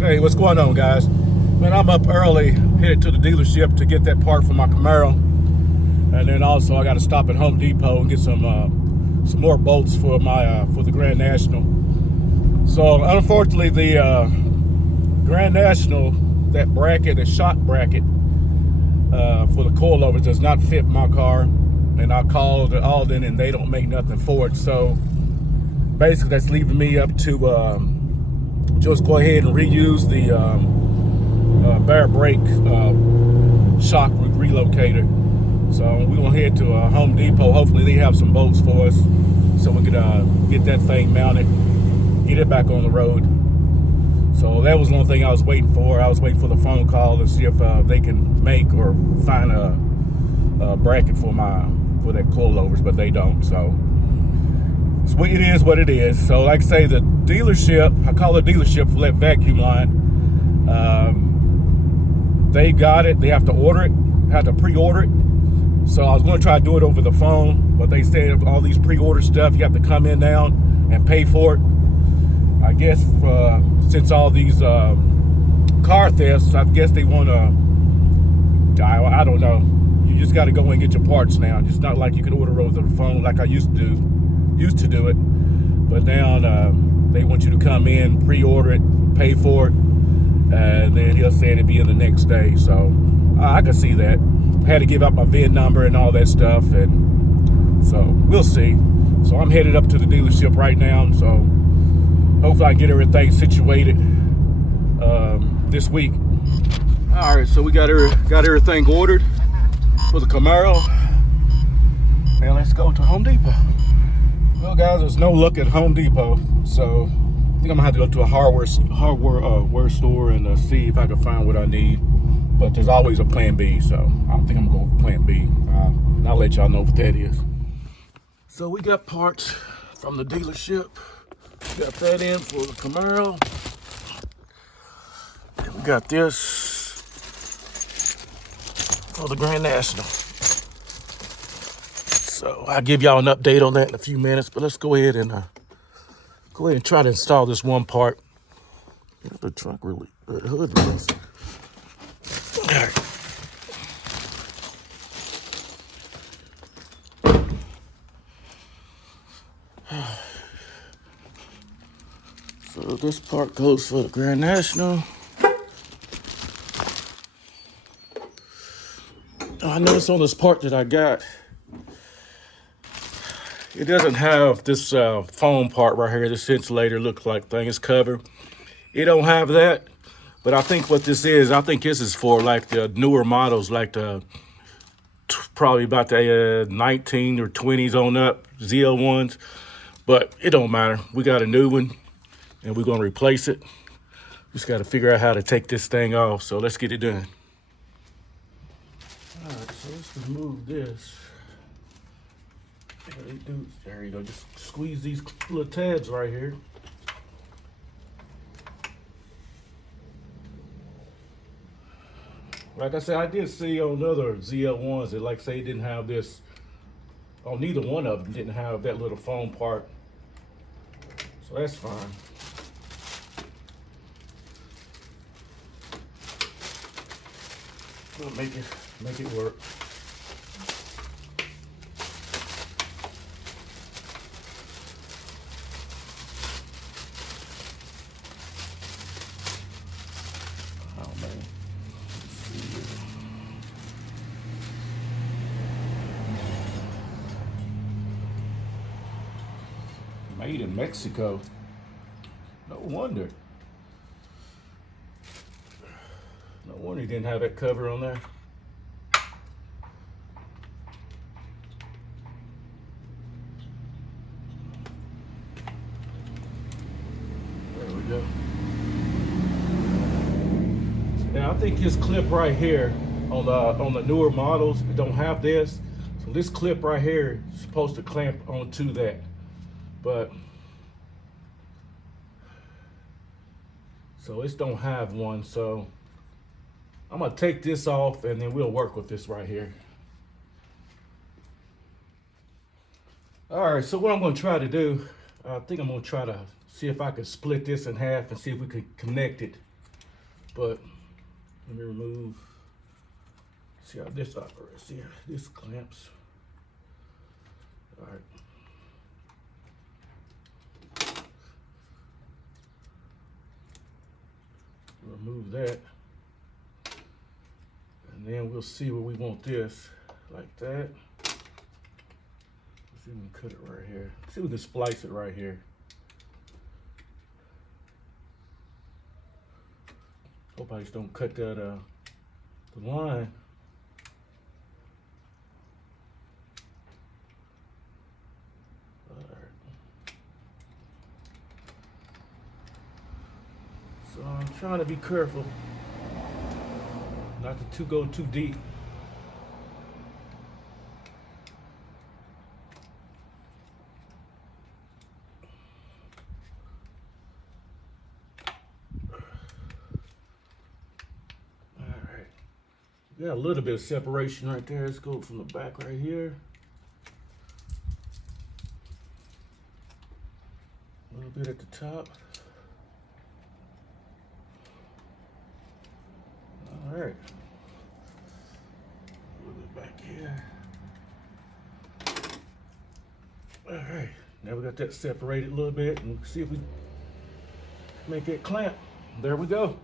Hey, what's going on, guys? Man, I'm up early, headed to the dealership to get that part for my Camaro, and then also I got to stop at Home Depot and get some more bolts for the Grand National. So unfortunately, the Grand National, that bracket, the shock bracket for the coilovers, does not fit my car, and I called Alden and they don't make nothing for it. So basically, that's leaving me up to just go ahead and reuse the bare brake shock relocator. So we're gonna head to Home Depot. Hopefully they have some bolts for us so we could get that thing mounted, get it back on the road. So that was one thing I was waiting for. I was waiting for the phone call to see if they can make or find a bracket for that coilovers, but they don't. So it is what it is. So like I say, the dealership, I call it dealership for that vacuum line. They got it. They have to order it. Have to pre-order it. So I was going to try to do it over the phone, but they said all these pre-order stuff, you have to come in now and pay for it. I guess since all these car thefts, I guess they want to, I don't know. You just got to go and get your parts now. It's not like you can order over the phone like I used to do it. But now they want you to come in, pre-order it, pay for it, and then he'll say it'll be in the next day. So I can see that. I had to give out my VIN number and all that stuff, and so we'll see. So I'm headed up to the dealership right now. So hopefully I can get everything situated this week. All right, so we got everything ordered for the Camaro. Now let's go to Home Depot. Well, guys, there's no luck at Home Depot, so I think I'm gonna have to go to a hardware store and see if I can find what I need. But there's always a plan B, so I don't think I'm gonna go with plan B. And I'll let y'all know what that is. So we got parts from the dealership. Got that in for the Camaro. And we got this for the Grand National. So I'll give y'all an update on that in a few minutes, but let's go ahead and try to install this one part. The trunk really, the hood release. All right. So this part goes for the Grand National. I noticed on this part that I got, it doesn't have this foam part right here. This insulator looks like thing is covered. It don't have that, but I think what this is, I think this is for like the newer models, like the probably about the 19 or 20s on up, ZL1s. But it don't matter. We got a new one, and we're gonna replace it. Just got to figure out how to take this thing off. So let's get it done. All right, so let's remove this. There you go. Just squeeze these little tabs right here. Like I said, I did see on other ZL1s that, like say, didn't have this. Oh, neither one of them didn't have that little foam part. So that's fine. We'll make it work. Oh man. Made in Mexico. No wonder. No wonder he didn't have that cover on there. There we go. Now I think this clip right here on the newer models, it don't have this. So this clip right here is supposed to clamp onto that. But so it don't have one, so I'm gonna take this off and then we'll work with this right here. All right, so what I'm gonna try to do, I think I'm gonna try to see if I can split this in half and see if we can connect it but let me remove. See how this operates here. This clamps. All right. Remove that. And then we'll see where we want this. Like that. Let's see if we can cut it right here. Let's see if we can splice it right here. Hope I just don't cut that the line. Alright. So I'm trying to be careful not to go too deep. Got a little bit of separation right there. Let's go from the back right here. A little bit at the top. All right. A little bit back here. All right. Now we got that separated a little bit, and see if we make it clamp. There we go.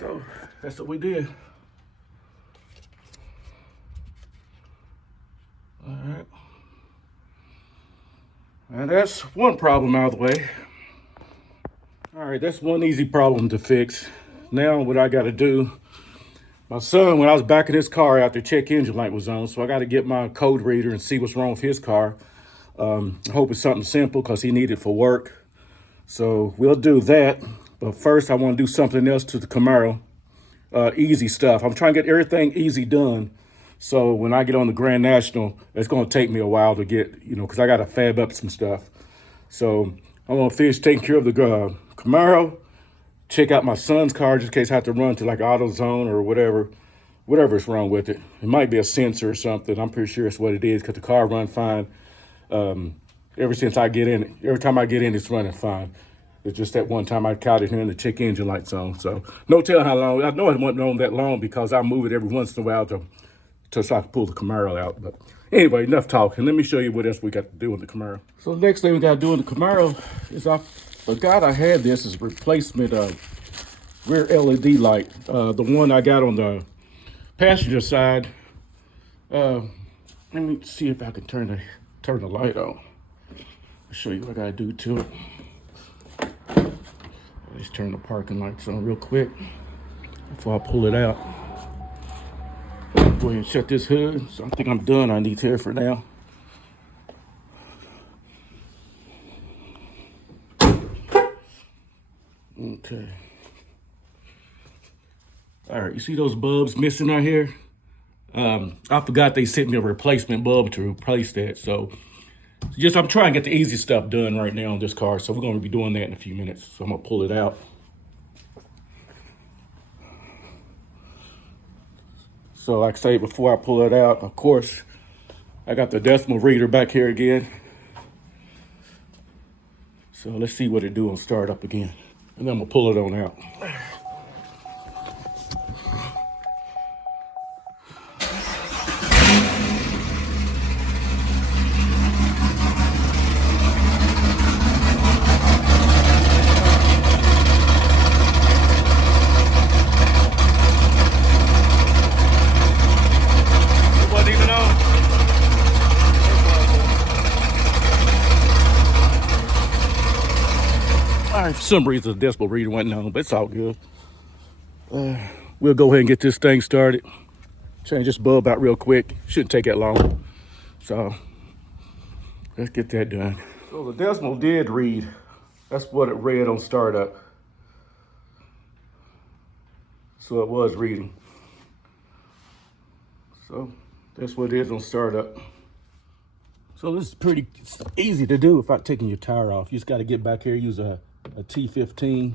So that's what we did. All right. And that's one problem out of the way. All right, that's one easy problem to fix. Now what I got to do, my son, when I was backing his car out, the check engine light was on, so I got to get my code reader and see what's wrong with his car. I hope it's something simple because he needed it for work. So we'll do that. But first, I want to do something else to the Camaro. Easy stuff. I'm trying to get everything easy done. So when I get on the Grand National, it's going to take me a while to get, because I got to fab up some stuff. So I'm going to finish taking care of the Camaro, check out my son's car just in case I have to run to like AutoZone or whatever's wrong with it. It might be a sensor or something. I'm pretty sure it's what it is because the car run fine. Every time I get in, it's running fine. It's just that one time I counted here and the check engine light's on. So no telling how long. I know it wasn't on that long because I move it every once in a while so I can pull the Camaro out. But anyway, enough talking. Let me show you what else we got to do with the Camaro. So the next thing we got to do in the Camaro is I forgot I had this as replacement rear LED light. The one I got on the passenger side. Let me see if I can turn the light on. I'll show you what I got to do to it. Let's turn the parking lights on real quick before I pull it out. Go ahead and shut this hood. So I think I'm done on these here for now. Okay. All right, you see those bulbs missing right here? I forgot they sent me a replacement bulb to replace that. So I'm trying to get the easy stuff done right now on this car. So we're going to be doing that in a few minutes. So I'm going to pull it out. So like I say, before I pull it out, of course, I got the decimal reader back here again. So let's see what it do on start up again. And then I'm going to pull it on out. For some reason, the decimal reader went on, but it's all good. We'll go ahead and get this thing started. Change this bulb out real quick. Shouldn't take that long. So let's get that done. So the decimal did read. That's what it read on startup. So it was reading. So that's what it is on startup. So this is pretty easy to do without taking your tire off. You just got to get back here, use a T15.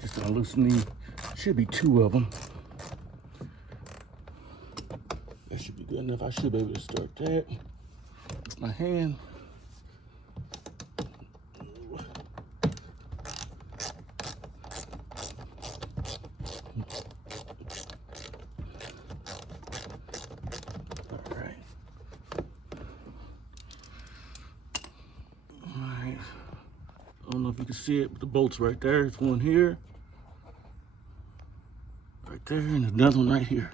Just gonna loosen these Should be 2 of them. That should be good enough. I should be able to start that. With my hand. I don't know if you can see it, but the bolt's right there. There's one here, right there, and another one right here.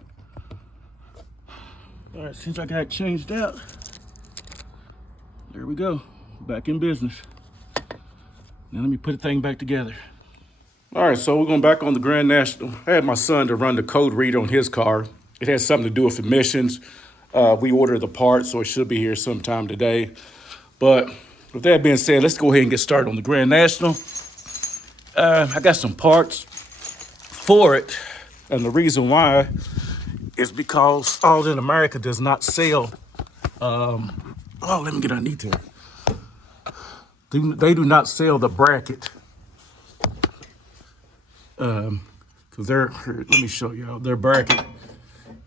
All right, since I got it changed out, there we go, back in business. Now let me put the thing back together. All right, so we're going back on the Grand National. I had my son to run the code reader on his car. It has something to do with emissions. We ordered the part, so it should be here sometime today. But with that being said, let's go ahead and get started on the Grand National. I got some parts for it, and the reason why is because All in America does not sell. Let me get underneath here. They do not sell the bracket. Because let me show y'all, their bracket,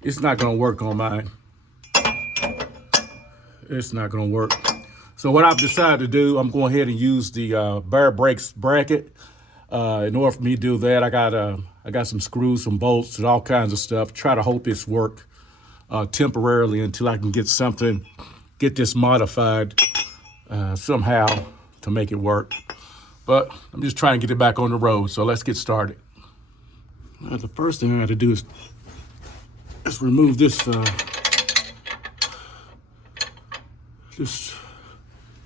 it's not gonna work on mine. It's not gonna work. So what I've decided to do, I'm going ahead and use the bare brakes bracket. In order for me to do that, I got some screws, some bolts, and all kinds of stuff. Try to hope it's work temporarily until I can get this modified somehow to make it work. But I'm just trying to get it back on the road, so let's get started. The first thing I got to do is just remove this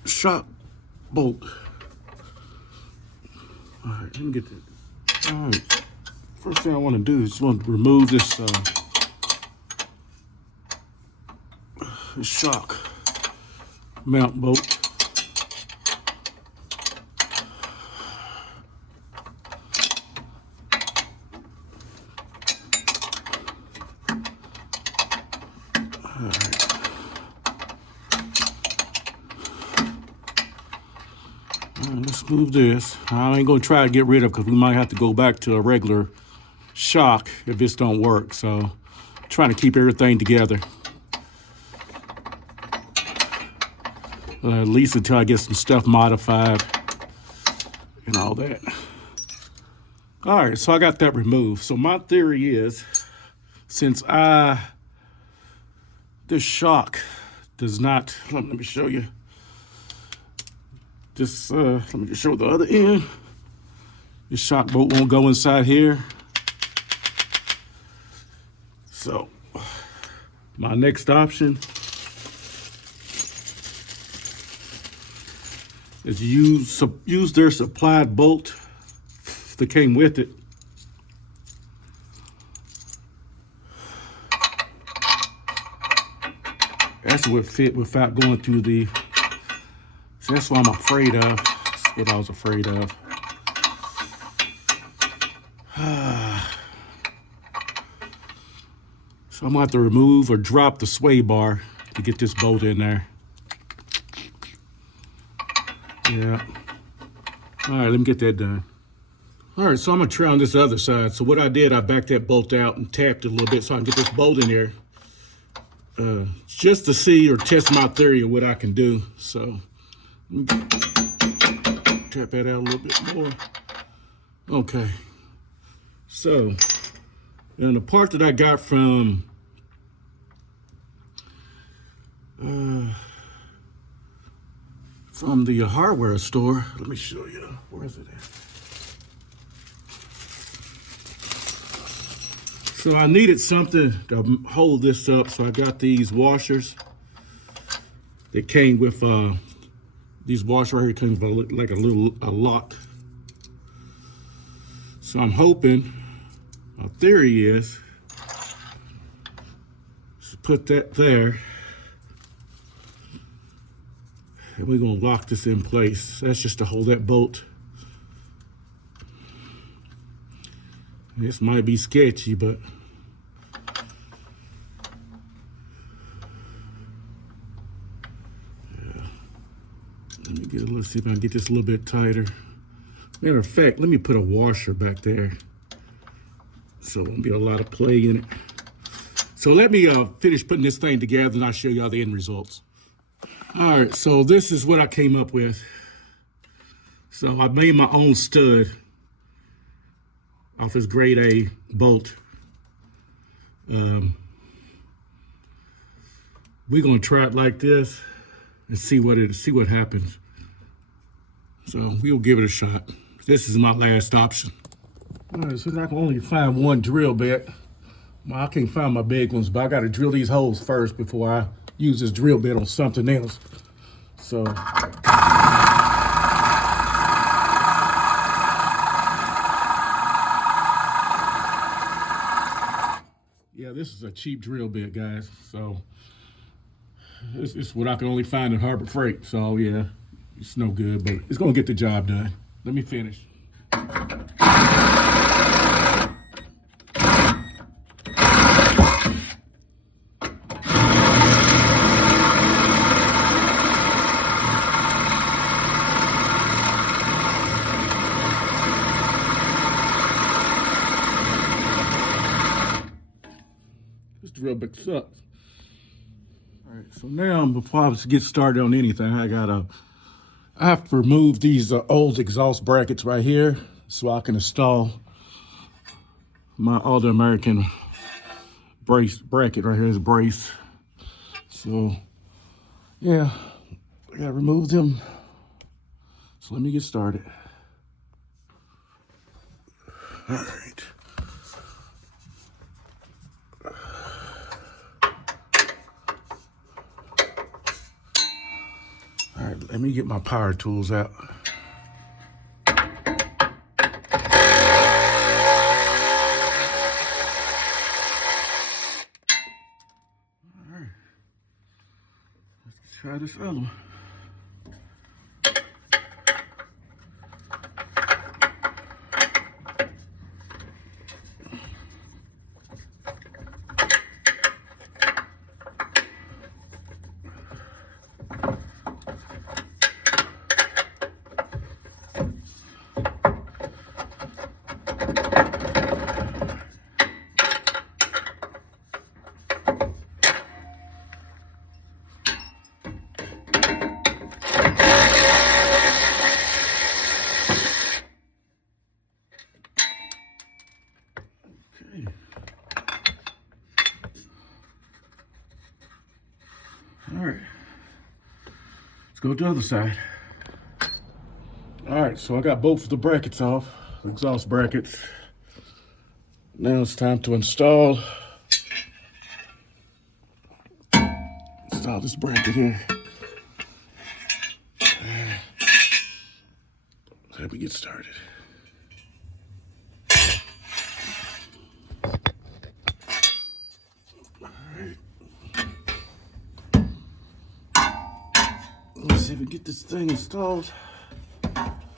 shock bolt. All right, let me get that. All right, first thing I want to do is remove this shock mount bolt. All right. Let's move this. I ain't gonna try to get rid of it because we might have to go back to a regular shock if this don't work. So trying to keep everything together. At least until I get some stuff modified and all that. All right, so I got that removed. So my theory is, since this shock does not, let me show you. Let me just show the other end. This shock bolt won't go inside here. So my next option is use their supplied bolt that came with it. That's what fit without going through the. So that's what I'm afraid of. That's what I was afraid of. So I'm gonna have to remove or drop the sway bar to get this bolt in there. Yeah. All right, let me get that done. All right, so I'm gonna try on this other side. So what I did, I backed that bolt out and tapped it a little bit so I can get this bolt in there. Just to see or test my theory of what I can do. So tap that out a little bit more. Okay. So, and the part that I got from the hardware store, let me show you. Where is it at? So I needed something to hold this up, so I got these washers. They came with these washers right here, came with like a lock. So I'm hoping, my theory is, to put that there, and we're gonna lock this in place. That's just to hold that bolt. This might be sketchy, but yeah. Let's see if I can get this a little bit tighter. Matter of fact, let me put a washer back there. So there'll be a lot of play in it. So let me finish putting this thing together and I'll show y'all the end results. All right, so this is what I came up with. So I made my own stud off this grade A bolt. We're gonna try it like this and see what happens. So we'll give it a shot. This is my last option. All right, so I can only find one drill bit. Well, I can't find my big ones, but I gotta drill these holes first before I use this drill bit on something else. So. Yeah, this is a cheap drill bit, guys. So this is what I can only find at Harbor Freight. So yeah, it's no good, but it's gonna get the job done. Let me finish. This drill bit sucks. All right, so now before I get started on anything, I have to remove these old exhaust brackets right here so I can install my All-American brace bracket right here. Is brace. So yeah, I gotta remove them. So let me get started. All right. All right, let me get my power tools out. All right, let's try this other one. All right, let's go to the other side. All right, so I got both of the brackets off, the exhaust brackets. Now it's time to install this bracket here. Let me get started. Let's see if we can get this thing installed. Let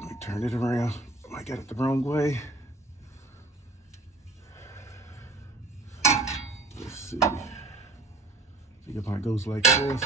me turn it around. I got it the wrong way. Let's see. I think if it goes like this.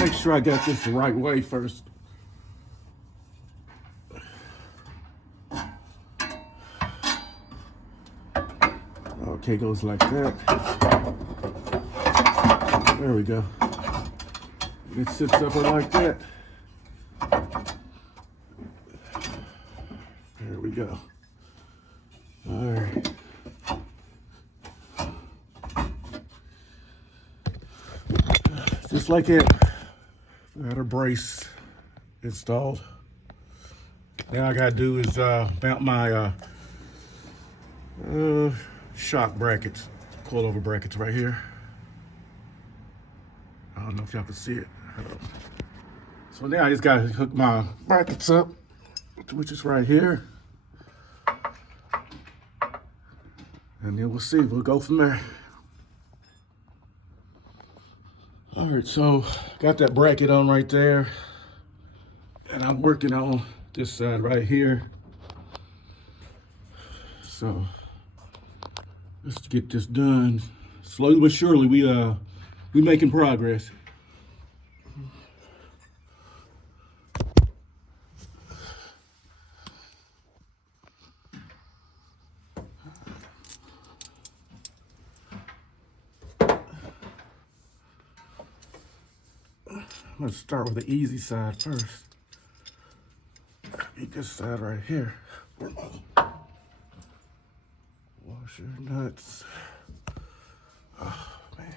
Make sure I got this the right way first. Okay, goes like that. There we go. It sits up like that. There we go. All right. Just like it. I got a brace installed. Now I gotta do is mount my shock brackets, coilover brackets right here. I don't know if y'all can see it. So now I just gotta hook my brackets up, which is right here. And then we'll see, we'll go from there. All right, so got that bracket on right there. And I'm working on this side right here. So let's get this done. Slowly but surely, we making progress. I'm gonna start with the easy side first. Get this side right here. Washer nuts. Oh man.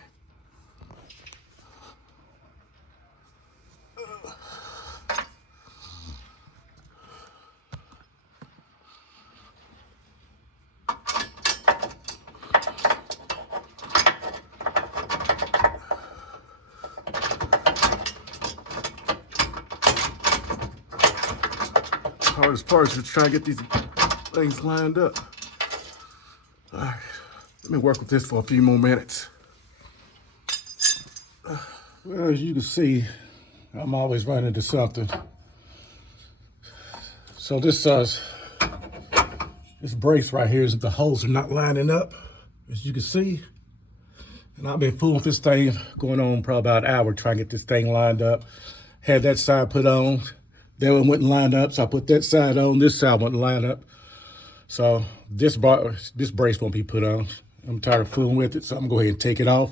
Hardest part is to try to get these things lined up. All right, let me work with this for a few more minutes. Well, as you can see, I'm always running into something. So this brace right here is the holes are not lining up, as you can see. And I've been fooling with this thing going on probably about an hour trying to get this thing lined up. Had that side put on. That one wouldn't line up, so I put that side on. This side wouldn't line up. So this brace won't be put on. I'm tired of fooling with it, so I'm gonna go ahead and take it off.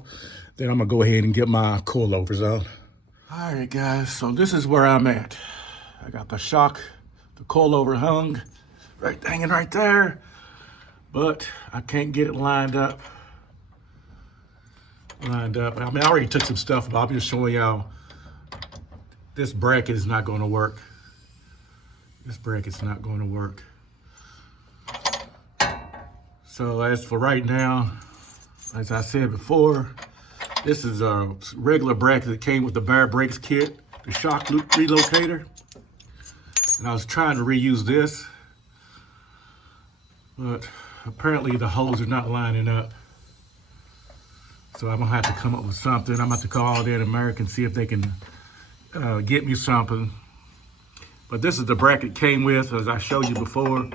Then I'm gonna go ahead and get my coilovers on. All right, guys, so this is where I'm at. I got the shock, the coilover hanging right there, but I can't get it lined up. I mean, I already took some stuff, but I'm just showing y'all this bracket is not gonna work. This bracket's not going to work. So as for right now, as I said before, this is a regular bracket that came with the Bear Brakes kit, the shock loop relocator. And I was trying to reuse this, but apparently the holes are not lining up. So I'm gonna have to come up with something. I'm gonna have to call that American, see if they can get me something. But this is the bracket it came with, as I showed you before.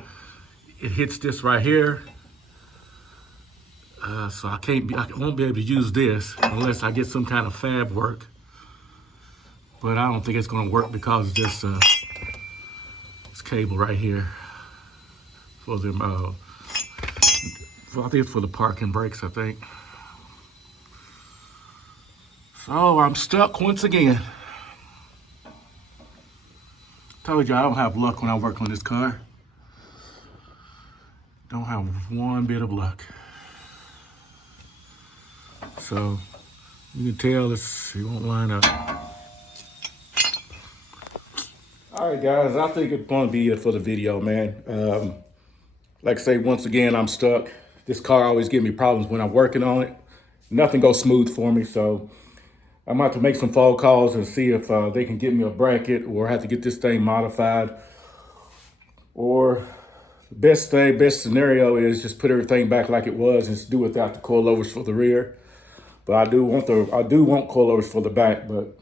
It hits this right here. So I won't be able to use this unless I get some kind of fab work. But I don't think it's gonna work because of this cable right here for them. I think it's for the parking brakes, I think. So I'm stuck once again. Told you I don't have luck when I work on this car. Don't have one bit of luck. So you can tell it won't line up. All right, guys, I think it's gonna be it for the video, man. Like I say, once again, I'm stuck. This car always gives me problems when I'm working on it. Nothing goes smooth for me, so I'm about to make some phone calls and see if they can get me a bracket or have to get this thing modified. Or the best scenario is just put everything back like it was and just do without the coilovers for the rear. But I do want coilovers for the back, but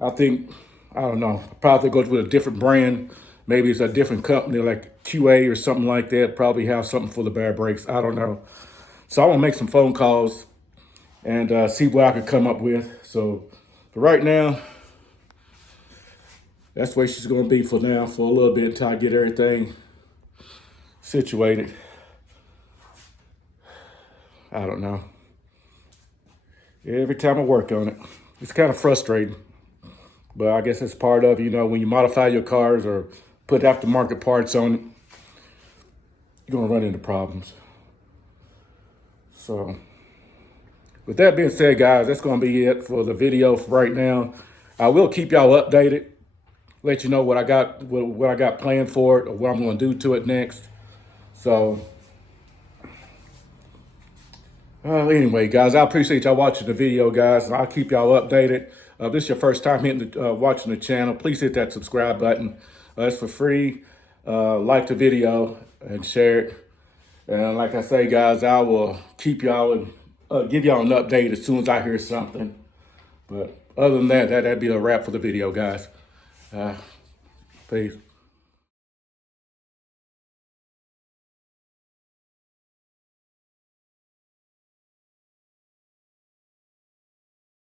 I don't know, probably go with a different brand. Maybe it's a different company like QA or something like that. Probably have something for the Bear Brakes. I don't know. So I want to make some phone calls and see what I could come up with. So for right now, that's the way she's gonna be for now, for a little bit until I get everything situated. I don't know. Every time I work on it, it's kind of frustrating. But I guess it's part of, when you modify your cars or put aftermarket parts on it, you're gonna run into problems. So with that being said, guys, that's gonna be it for the video for right now. I will keep y'all updated, let you know what I got planned for it or what I'm gonna do to it next. So anyway, guys, I appreciate y'all watching the video, guys, and I'll keep y'all updated. If this is your first time watching the channel, please hit that subscribe button. It's for free. Like the video and share it. And like I say, guys, I will keep y'all and give y'all an update as soon as I hear something. But other than that, that'd be a wrap for the video, guys. Peace.